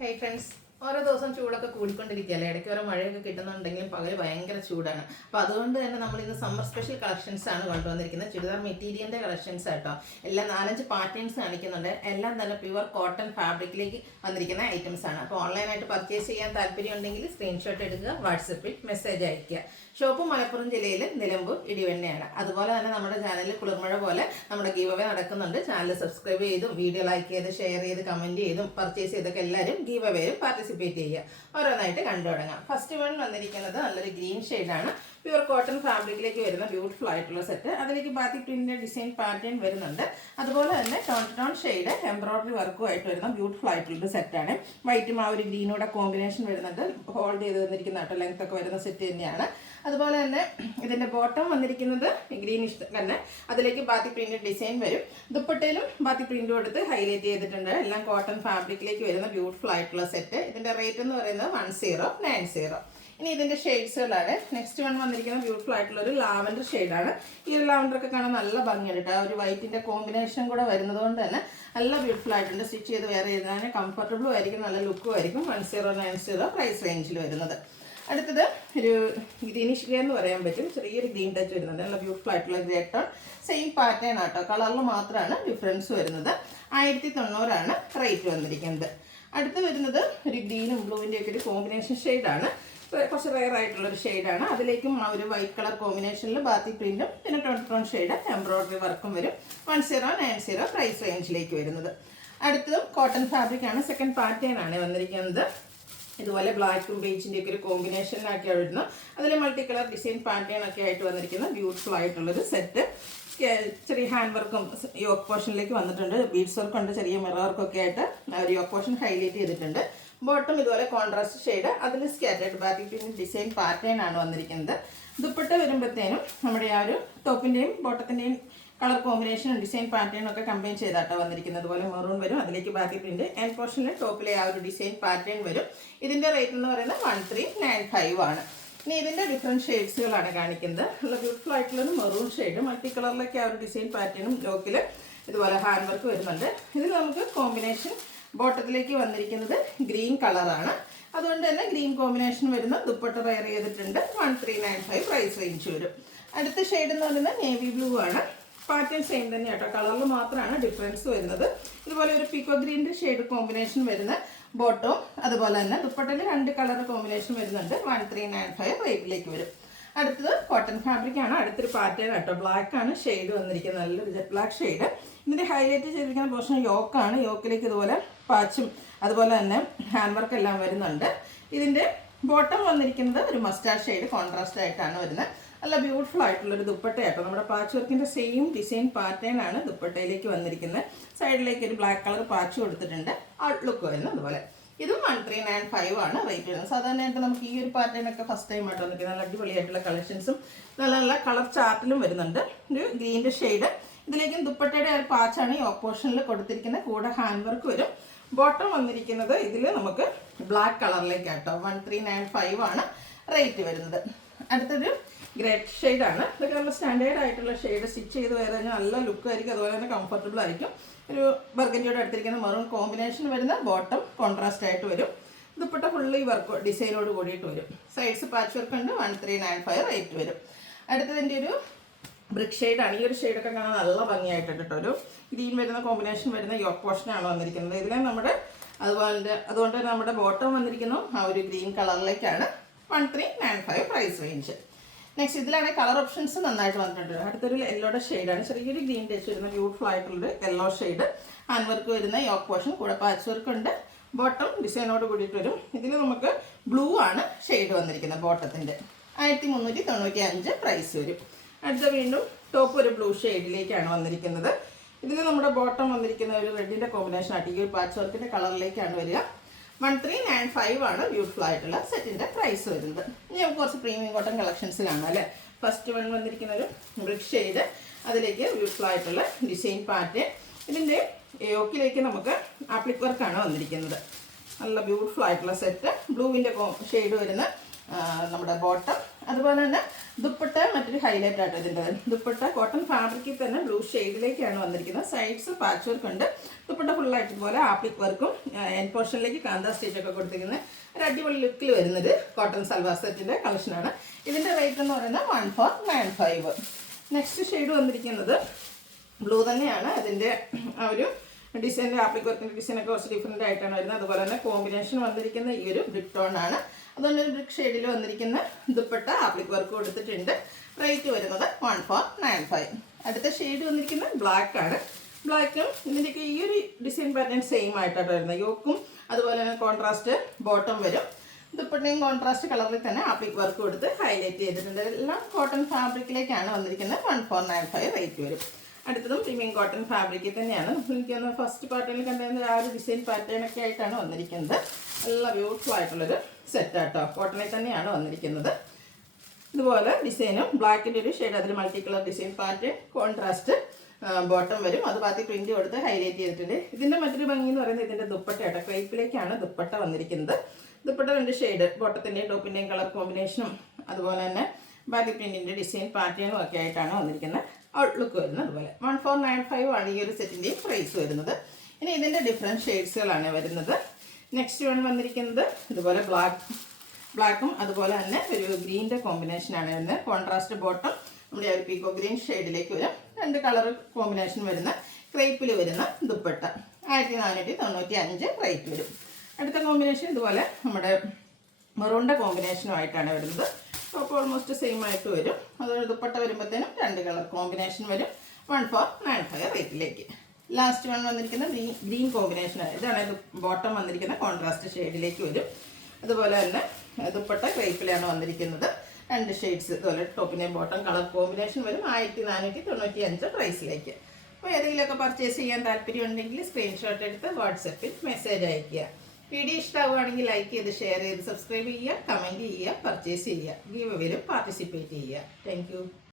Hey friends, ഓരോ ദിവസം ചൂടൊക്കെ കൂടിക്കൊണ്ടിരിക്കുകയല്ലേ. ഇടയ്ക്ക് ഓരോ മഴയൊക്കെ കിട്ടുന്നുണ്ടെങ്കിലും പകൽ ഭയങ്കര ചൂടാണ്. അപ്പോൾ അതുകൊണ്ട് തന്നെ നമ്മൾ ഇന്ന് സമ്മർ സ്പെഷ്യൽ കളക്ഷൻസ് ആണ് കൊണ്ടുവന്നിരിക്കുന്നത്. ചുരിദാർ മെറ്റീരിയലിൻ്റെ കളക്ഷൻസ് ആട്ടോ. എല്ലാം 4-5 പാറ്റേൺസ് കാണിക്കുന്നുണ്ട്. എല്ലാം തന്നെ പ്യുവർ കോട്ടൺ ഫാബ്രിക്കിലേക്ക് വന്നിരിക്കുന്ന ഐറ്റംസ് ആണ്. അപ്പോൾ ഓൺലൈനായിട്ട് പർച്ചേസ് ചെയ്യാൻ താല്പര്യം ഉണ്ടെങ്കിൽ സ്ക്രീൻഷോട്ട് എടുക്കുക, വാട്സപ്പിൽ മെസ്സേജ് അയയ്ക്കുക. ഷോപ്പ് മലപ്പുറം ജില്ലയിൽ നിലമ്പൂർ ഇടിവണ്ണയാണ്. അതുപോലെ തന്നെ നമ്മുടെ ചാനലിൽ കുളിർമഴ പോലെ നമ്മുടെ ഗീവ് അവേ നടക്കുന്നുണ്ട്. ചാനൽ സബ്സ്ക്രൈബ് ചെയ്തും വീഡിയോ ലൈക്ക് ചെയ്ത് ഷെയർ ചെയ്ത് കമൻറ്റ് ചെയ്തും പർച്ചേസ് ചെയ്തൊക്കെ എല്ലാവരും ഗീവ് അവേയിൽ പാർട്ടിസിപ്പേറ്റ് ചെയ്യുക. ഓരോന്നായിട്ട് കണ്ടു തുടങ്ങാം. ഫസ്റ്റ് വൺ വന്നിരിക്കുന്നത് നല്ലൊരു ഗ്രീൻ ഷെയ്ഡാണ്. പ്യുവർ കോട്ടൺ ഫാബ്രിക്കിലേക്ക് വരുന്ന ബ്യൂട്ടിഫുൾ ആയിട്ടുള്ള സെറ്റ്. അതിലേക്ക് ബാത്തി പ്രിന്റിന്റെ ഡിസൈൻ പാറ്റേൺ വരുന്നുണ്ട്. അതുപോലെ തന്നെ ടോൺ ഷെയ്ഡ് എംബ്രോയിഡറി വർക്കുമായിട്ട് വരുന്ന ബ്യൂട്ടിഫുൾ ആയിട്ടുള്ള സെറ്റാണ്. വൈറ്റും ആ ഒരു ഗ്രീനൂടെ കോമ്പിനേഷൻ വരുന്നുണ്ട്. ഹോൾഡ് ചെയ്ത് വന്നിരിക്കുന്ന കേട്ടോ, ലെങ്ത് ഒക്കെ വരുന്ന സെറ്റ് തന്നെയാണ്. അതുപോലെ തന്നെ ഇതിന്റെ ബോട്ടം വന്നിരിക്കുന്നത് ഗ്രീനിഷ് തന്നെ. അതിലേക്ക് ബാത്തി പ്രിന്റ് ഡിസൈൻ വരും. ദുപ്പട്ടയിലും ബാത്തി പ്രിന്റും എടുത്ത് ഹൈലൈറ്റ് ചെയ്തിട്ടുണ്ട്. എല്ലാം കോട്ടൺ ഫാബ്രിക്കിലേക്ക് വരുന്ന ബ്യൂട്ടിഫുൾ ആയിട്ടുള്ള സെറ്റ്. ഇതിന്റെ റേറ്റ് എന്ന് പറയുന്നത് 1090. ഇനി ഇതിന്റെ ഷെയ്ഡ്സുകളാണ്. നെക്സ്റ്റ് വൺ വന്നിരിക്കുന്നത് ബ്യൂട്ടിഫുൾ ആയിട്ടുള്ള ഒരു ലാവൻഡർ ഷെയ്ഡാണ്. ഈ ഒരു ലാവൻഡർ ഒക്കെ കാണാൻ നല്ല ഭംഗിയുണ്ട്. ആ ഒരു വൈറ്റിന്റെ കോമ്പിനേഷൻ കൂടെ വരുന്നത് കൊണ്ട് തന്നെ നല്ല ബ്യൂട്ടിഫുൾ ആയിട്ടുണ്ട്. സ്റ്റിച്ച് ചെയ്ത് വേറെ ചെയ്താൽ കംഫർട്ടബിളും ആയിരിക്കും, നല്ല ലുക്കും ആയിരിക്കും. 1090 പ്രൈസ് റേഞ്ചിൽ വരുന്നത്. അടുത്തത് ഒരു ഗ്രീനിഷ് ഗ്രേ എന്ന് പറയാൻ പറ്റും. ചെറിയൊരു ഗ്രീൻ ടച്ച് വരുന്നുണ്ട്. നല്ല ബ്യൂട്ടിഫുൾ ആയിട്ടുള്ള ഗ്രേ ടോൺ. സെയിം പാറ്റേൺ ആട്ടോ, കളറിൽ മാത്രമാണ് ഡിഫറൻസ് വരുന്നത്. 1090 റേറ്റ് വന്നിരിക്കുന്നത്. അടുത്ത് വരുന്നത് ഒരു ഗ്രീനും ബ്ലൂവിൻ്റെ ഒക്കെ ഒരു കോമ്പിനേഷൻ ഷെയ്ഡാണ്. കുറച്ച് റെയർ ആയിട്ടുള്ളൊരു ഷെയ്ഡാണ്. അതിലേക്കും ആ ഒരു വൈറ്റ് കളർ കോമ്പിനേഷനിൽ ബാത്തി പ്രിന്റും പിന്നെ ടോൺ ഷെയ്ഡ് എംബ്രോയിഡറി വർക്കും വരും. 1090 പ്രൈസ് റേഞ്ചിലേക്ക് വരുന്നത്. അടുത്തതും കോട്ടൺ ഫാബ്രിക് ആണ്. സെക്കൻഡ് പാറ്റേൺ ആണ് വന്നിരിക്കുന്നത്. ഇതുപോലെ ബ്ലാക്കും ബേജിൻ്റെ ഒക്കെ ഒരു കോമ്പിനേഷനിലാക്കിയാണ് വരുന്നത്. അതിൽ മൾട്ടി കളർ ഡിസൈൻ പാറ്റേൺ ഒക്കെ ആയിട്ട് വന്നിരിക്കുന്ന ബ്യൂട്ടിഫുൾ ആയിട്ടുള്ളൊരു സെറ്റ്. ചെറിയ ഹാൻഡ് വർക്കും യോക്ക് പോർഷനിലേക്ക് വന്നിട്ടുണ്ട്. ബീഡ്സ് വർക്ക് ഉണ്ട്, ചെറിയ മിറർ വർക്കൊക്കെ ആയിട്ട് ഒരു യോക്ക് പോർഷൻ ഹൈലൈറ്റ് ചെയ്തിട്ടുണ്ട്. ബോട്ടം ഇതുപോലെ കോൺട്രാസ്റ്റ് ഷെയ്ഡ്, അതിൽ സ്കാറ്റേർഡ് ബാത്തി പ്രിന്റ് ഡിസൈൻ പാറ്റേൺ ആണ് വന്നിരിക്കുന്നത്. ദുപ്പട്ട വരുമ്പോഴത്തേനും നമ്മുടെ ആ ഒരു ടോപ്പിൻ്റെയും ബോട്ടത്തിൻ്റെയും കളർ കോമ്പിനേഷൻ ഡിസൈൻ പാറ്റേൺ ഒക്കെ കമ്പൈൻ ചെയ്താട്ടോ വന്നിരിക്കുന്നത്. അതുപോലെ മെറൂൺ വരും, അതിലേക്ക് ബാത്തി പ്രിന്റ്. എൻഡ് പോർഷനിൽ ടോപ്പിലെ ആ ഒരു ഡിസൈൻ പാറ്റേൺ വരും. ഇതിൻ്റെ റേറ്റ് എന്ന് പറയുന്നത് 1395 ആണ്. ഇനി ഇതിൻ്റെ ഡിഫറെൻറ്റ് ഷെയ്ഡ്സുകളാണ് കാണിക്കുന്നത്. നല്ല ബ്യൂട്ടിഫുൾ ആയിട്ടുള്ളത് മെറൂൺ ഷെയ്ഡ്, മൾട്ടി കളറിലൊക്കെ ആ ഒരു ഡിസൈൻ പാറ്റേണും ലോക്കിൽ ഇതുപോലെ ഹാൻഡ് വർക്ക് വരുന്നുണ്ട്. ഇതിൽ നമുക്ക് കോമ്പിനേഷൻ ബോട്ടത്തിലേക്ക് വന്നിരിക്കുന്നത് ഗ്രീൻ കളറാണ്. അതുകൊണ്ട് തന്നെ ഗ്രീൻ കോമ്പിനേഷൻ വരുന്ന ദുപ്പട്ട വെയർ ചെയ്തിട്ടുണ്ട്. 1395 പ്രൈസ് റേഞ്ച് വരും. അടുത്ത ഷെയ്ഡ് എന്ന് പറയുന്നത് നേവി ബ്ലൂ ആണ്. പാറ്റേൺ സെയിം തന്നെ കേട്ടോ, കളറിൽ മാത്രമാണ് ഡിഫറൻസ് വരുന്നത്. ഇതുപോലെ ഒരു പിക്കോ ഗ്രീൻ്റെ ഷെയ്ഡ് കോമ്പിനേഷൻ വരുന്ന ബോട്ടവും അതുപോലെ തന്നെ ദുപ്പട്ടയിൽ 2 കളർ കോമ്പിനേഷൻ വരുന്നുണ്ട്. 1395 റേറ്റിലേക്ക് വരും. അടുത്തത് കോട്ടൺ ഫാബ്രിക് ആണ്. അടുത്തൊരു പാറ്റേൺ കേട്ടോ, ബ്ലാക്ക് ആണ് ഷെയ്ഡ് വന്നിരിക്കുന്നത്. നല്ലൊരു ജെറ്റ് ബ്ലാക്ക് ഷെയ്ഡ്. ഇതിൻ്റെ ഹൈലൈറ്റ് ചെയ്തിരിക്കുന്ന പോർഷൻ യോക്കാണ്. യോക്കിലേക്ക് ഇതുപോലെ പാച്ചും അതുപോലെ തന്നെ ഹാൻഡ് വർക്ക് എല്ലാം വരുന്നുണ്ട്. ഇതിൻ്റെ ബോട്ടം വന്നിരിക്കുന്നത് ഒരു മസ്റ്റാർഡ് ഷെയ്ഡ് കോൺട്രാസ്റ്റ് ആയിട്ടാണ് വരുന്നത്. നല്ല ബ്യൂട്ടിഫുൾ ആയിട്ടുള്ളൊരു ദുപ്പട്ടയാട്ടോ. നമ്മുടെ പാച്ച് വർക്കിൻ്റെ സെയിം ഡിസൈൻ പാറ്റേൺ ആണ് ദുപ്പട്ടയിലേക്ക് വന്നിരിക്കുന്നത്. സൈഡിലേക്ക് ഒരു ബ്ലാക്ക് കളർ പാച്ച് കൊടുത്തിട്ടുണ്ട്. ഔട്ട്ലുക്ക് വരുന്നത് അതുപോലെ. ഇതും 1395 ആണ് റേറ്റ് വരുന്നത്. സാധാരണയായിട്ട് നമുക്ക് ഈ ഒരു പാറ്റേൺ ഒക്കെ ഫസ്റ്റ് ടൈം ആയിട്ട് വന്നിരിക്കുന്നത്. നല്ല അടിപൊളിയായിട്ടുള്ള കളക്ഷൻസും നല്ല നല്ല കളർ ചാർട്ടിലും വരുന്നുണ്ട്. ഒരു ഗ്രീൻ്റെ ഷെയ്ഡ്. ഇതിലേക്കും ദുപ്പട്ടയുടെ ഒരു പാച്ചാണ് ഈ ഓപ്പോഷനിൽ കൊടുത്തിരിക്കുന്നത്. കൂടെ ഹാൻഡ് വർക്ക് വരും. ബോട്ടം വന്നിരിക്കുന്നത് ഇതിൽ നമുക്ക് ബ്ലാക്ക് കളറിലേക്കാട്ടോ. 1395 ആണ് റേറ്റ് വരുന്നത്. അടുത്തൊരു ഗ്രേറ്റ് ഷെയ്ഡാണ്. ഇതൊക്കെ നല്ല സ്റ്റാൻഡേർഡ് ആയിട്ടുള്ള ഷെയ്ഡ്. സ്റ്റിച്ച് ചെയ്ത് വേറെ കഴിഞ്ഞാൽ നല്ല ലുക്ക് ആയിരിക്കും, അതുപോലെ തന്നെ കംഫർട്ടബിൾ ആയിരിക്കും. ഒരു ബർഗൻഡിയോട് അടുത്തിരിക്കുന്ന മെറൂൺ കോമ്പിനേഷൻ വരുന്ന ബോട്ടം കോൺട്രാസ്റ്റ് ആയിട്ട് വരും. ദുപ്പട്ട ഫുള്ളി വർക്ക് ഡിസൈനോട് കൂടിയിട്ട് വരും. സൈഡ്സ് പാച്ച് വർക്ക് ഉണ്ട്. 1395 റേറ്റ് വരും. അടുത്തതിൻ്റെ ഒരു ബ്രിക്ക് ഷെയ്ഡാണ്. ഈ ഒരു ഷെയ്ഡൊക്കെ കാണാൻ നല്ല ഭംഗിയായിട്ടുണ്ട് കേട്ടോ. ഒരു ഗ്രീൻ വരുന്ന കോമ്പിനേഷൻ വരുന്ന യോക്ക് പോർഷനാണ് വന്നിരിക്കുന്നത്. ഇതിലെ നമ്മുടെ അതുകൊണ്ട് തന്നെ നമ്മുടെ ബോട്ടം വന്നിരിക്കുന്നു ആ ഒരു ഗ്രീൻ കളറിലേക്കാണ്. 1395 പ്രൈസ് റേഞ്ച്. നെക്സ്റ്റ് ഇതിലാണെങ്കിൽ കളർ ഓപ്ഷൻസ് നന്നായിട്ട് വന്നിട്ടുണ്ട്. അടുത്തൊരു യെല്ലോയുടെ ഷെയ്ഡാണ്. ചെറിയൊരു ഗ്രീൻ ടച്ച് വരുന്ന ബ്യൂട്ടിഫുൾ ആയിട്ടുള്ളൊരു യെല്ലോ ഷെയ്ഡ്. ഹാൻഡ് വർക്ക് വരുന്ന യോക്ക് പോർഷൻ, കൂടെ പാച്ച് വർക്ക് ഉണ്ട്. ബോട്ടം ഡിസൈനോട് കൂടിയിട്ട് വരും. ഇതിൽ നമുക്ക് ബ്ലൂ ആണ് ഷെയ്ഡ് വന്നിരിക്കുന്നത് ബോട്ടത്തിൻ്റെ. 1395 പ്രൈസ് വരും. അടുത്ത വീണ്ടും ടോപ്പ് ഒരു ബ്ലൂ ഷെയ്ഡിലേക്കാണ് വന്നിരിക്കുന്നത്. ഇതിൽ നമ്മുടെ ബോട്ടം വന്നിരിക്കുന്ന ഒരു റെഡിൻ്റെ കോമ്പിനേഷൻ ആയിട്ട് ഈ ഒരു പാച്ച് വർക്കിൻ്റെ കളറിലേക്കാണ് വരിക. 1395 ആണ് ബ്യൂട്ടിഫുൾ ആയിട്ടുള്ള സെറ്റിൻ്റെ പ്രൈസ് വരുന്നത്. ഇനി നമുക്ക് കുറച്ച് പ്രീമിയം കോട്ടൺ കളക്ഷൻസ് കാണാം അല്ലേ. ഫസ്റ്റ് വൺ വന്നിരിക്കുന്ന ഒരു ബ്രിക്ക് ഷെയ്ഡ്, അതിലേക്ക് ബ്യൂട്ടിഫുൾ ആയിട്ടുള്ള ഡിസൈൻ പാറ്റേൺ. ഇതിൻ്റെ യോക്കിലേക്ക് നമുക്ക് ആപ്ലിക് വർക്കാണ് വന്നിരിക്കുന്നത്. നല്ല ബ്യൂട്ടിഫുൾ ആയിട്ടുള്ള സെറ്റ്. ബ്ലൂവിൻ്റെ ഷെയ്ഡ് വരുന്ന നമ്മുടെ ബോട്ടം, അതുപോലെ തന്നെ ദുപ്പട്ട മറ്റൊരു ഹൈലൈറ്റ് ആട്ടോ ഇതിൻ്റെ. ദുപ്പട്ട കോട്ടൺ ഫാബ്രിക്കിൽ തന്നെ ബ്ലൂ ഷെയ്ഡിലേക്കാണ് വന്നിരിക്കുന്നത്. സൈഡ്സ് പാച്ച് വർക്ക് ഉണ്ട്. ദുപ്പട്ട ഫുള്ളായിട്ട് ഇതുപോലെ ആപ്ലിക് വർക്കും എൻ പോർഷനിലേക്ക് കാന്ത സ്റ്റിച്ചൊക്കെ കൊടുത്തിരിക്കുന്നത് ഒരു അടിപൊളി ലുക്കിൽ വരുന്നൊരു കോട്ടൺ സൽവാർ സെറ്റിൻ്റെ കളക്ഷനാണ്. ഇതിൻ്റെ റേറ്റ് എന്ന് പറയുന്നത് 1495. നെക്സ്റ്റ് ഷെയ്ഡ് വന്നിരിക്കുന്നത് ബ്ലൂ തന്നെയാണ്. അതിൻ്റെ ആ ഒരു ഡിസൈൻ്റെ ആപ്ലിക് വർക്കിൻ്റെ ഡിസൈനൊക്കെ കുറച്ച് ഡിഫറെൻ്റ് ആയിട്ടാണ് വരുന്നത്. അതുപോലെ തന്നെ കോമ്പിനേഷൻ വന്നിരിക്കുന്ന ഈ ഒരു ബ്രിക്ക് ടോണാണ്. അതുകൊണ്ട് ഒരു ബ്രിക്ക് ഷെയ്ഡിൽ വന്നിരിക്കുന്ന ദുപ്പട്ട ആപ്ലിക് വർക്ക് കൊടുത്തിട്ടുണ്ട്. റേറ്റ് വരുന്നത് 1495. അടുത്ത ഷെയ്ഡ് വന്നിരിക്കുന്നത് ബ്ലാക്ക് ആണ്. ബ്ലാക്കും ഇതിൻ്റെയൊക്കെ ഈ ഒരു ഡിസൈൻ പാറ്റേൺ സെയിം ആയിട്ടാണ് വരുന്നത്. യോക്കും അതുപോലെ തന്നെ കോൺട്രാസ്റ്റ് ബോട്ടം വരും. ദുപ്പട്ടയും കോൺട്രാസ്റ്റ് കളറിൽ തന്നെ ആപ്ലിക് വർക്ക് കൊടുത്ത് ഹൈലൈറ്റ് ചെയ്തിട്ടുണ്ട്. എല്ലാം കോട്ടൺ ഫാബ്രിക്കിലേക്കാണ് വന്നിരിക്കുന്നത്. 1495 റേറ്റ് വരും. അടുത്തതും പ്രീമിയം കോട്ടൺ ഫാബ്രിക്കിൽ തന്നെയാണ്. എനിക്കൊന്ന് ഫസ്റ്റ് പാറ്റേണിൽ കണ്ടിരുന്ന ആ ഒരു ഡിസൈൻ പാറ്റേണൊക്കെ ആയിട്ടാണ് വന്നിരിക്കുന്നത്. നല്ല ബ്യൂട്ടിഫുൾ ആയിട്ടുള്ളൊരു സെറ്റാട്ടോ. കോട്ടണിൽ തന്നെയാണ് വന്നിരിക്കുന്നത്. ഇതുപോലെ ഡിസൈനും ബ്ലാക്കിൻ്റെ ഒരു ഷെയ്ഡ്, അതിൽ multi colour design pattern, contrast bottom വരും. അത് ബാക്കി പ്രിന്റ് കൊടുത്ത് ഹൈലൈറ്റ് ചെയ്തിട്ടുണ്ട്. ഇതിൻ്റെ മറ്റൊരു ഭംഗി എന്ന് പറയുന്നത് ഇതിൻ്റെ ദുപ്പട്ടയുടെ ക്രൈപ്പിലേക്കാണ് ദുപ്പട്ട വന്നിരിക്കുന്നത്. ദുപ്പട്ട 2 ഷെയ്ഡ്, ബോട്ടത്തിൻ്റെയും ടോപ്പിൻ്റെയും കളർ കോമ്പിനേഷനും അതുപോലെ തന്നെ ബാക്കി പ്രിന്റിൻ്റെ ഡിസൈൻ പാറ്റേണും ഒക്കെ ആയിട്ടാണ് വന്നിരിക്കുന്നത്. ഔട്ട്ലുക്ക് വരുന്നത് അതുപോലെ 1495 ആണ് ഈ ഒരു സെറ്റിൻ്റെയും പ്രൈസ് വരുന്നത്. ഇനി ഇതിൻ്റെ ഡിഫറെൻറ്റ് ഷെയ്ഡ്സുകളാണ് വരുന്നത്. നെക്സ്റ്റ് വൺ വന്നിരിക്കുന്നത് ഇതുപോലെ ബ്ലാക്കും അതുപോലെ തന്നെ ഒരു ഗ്രീൻ്റെ കോമ്പിനേഷനാണ് വരുന്നത്. കോൺട്രാസ്റ്റ് ബോട്ടം നമ്മുടെ ഒരു പീക്കോ ഗ്രീൻ ഷെയ്ഡിലേക്ക് വരും. 2 കളർ കോമ്പിനേഷൻ വരുന്ന ക്രേപ്പിൽ വരുന്ന ദുപ്പട്ട 1495 റേറ്റ് വരും. അടുത്ത കോമ്പിനേഷൻ ഇതുപോലെ നമ്മുടെ മെറൂണിൻ്റെ കോമ്പിനേഷനുമായിട്ടാണ് വരുന്നത്. ടോപ്പ് ഓൾമോസ്റ്റ് സെയിം ആയിട്ട് വരും. അതുപോലെ ദുപ്പട്ട വരുമ്പോഴത്തേനും 2 കളർ കോമ്പിനേഷൻ വരും. 1495 റേറ്റിലേക്ക്. ലാസ്റ്റ് വൺ വന്നിരിക്കുന്നത് ഗ്രീൻ കോമ്പിനേഷനാണ്. ഇതാണ് ബോട്ടം വന്നിരിക്കുന്ന കോൺട്രാസ്റ്റ് ഷെയ്ഡിലേക്ക് വരും. അതുപോലെ തന്നെ ദുപ്പട്ട ക്രേപ്പിലാണ് വന്നിരിക്കുന്നത്. 2 ഷെയ്ഡ്സ് ഇതുപോലെ ടോപ്പിനെയും ബോട്ടം കളർ കോമ്പിനേഷൻ വരും. 1495 പ്രൈസിലേക്ക്. അപ്പോൾ ഏതെങ്കിലുമൊക്കെ പർച്ചേസ് ചെയ്യാൻ താല്പര്യം ഉണ്ടെങ്കിൽ സ്ക്രീൻഷോട്ട് എടുത്ത് വാട്സപ്പിൽ മെസ്സേജ് അയയ്ക്കുക. വീഡിയോ ഇഷ്ടമാവുകയാണെങ്കിൽ ലൈക്ക് ചെയ്ത് ഷെയർ ചെയ്ത് സബ്സ്ക്രൈബ് ചെയ്യുക, കമൻറ്റ് ചെയ്യുക, പർച്ചേസ് ചെയ്യുക, ഗീവ് അവേയിലും പാർട്ടിസിപ്പേറ്റ് ചെയ്യുക. Thank you.